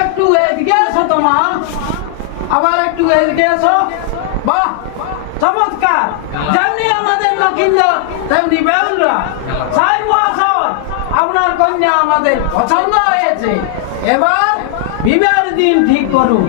একটু এদিকে এসো তোমা, আবার একটু এদিকে এসো। বাহ, চমৎকার! যেমনি আমাদের লক্ষিন্দর তেমনি বেউলরা। সাহেব মহাশয়, আপনার কন্যা আমাদের পছন্দ হয়েছে। এবার বিবাহের দিন ঠিক করুন।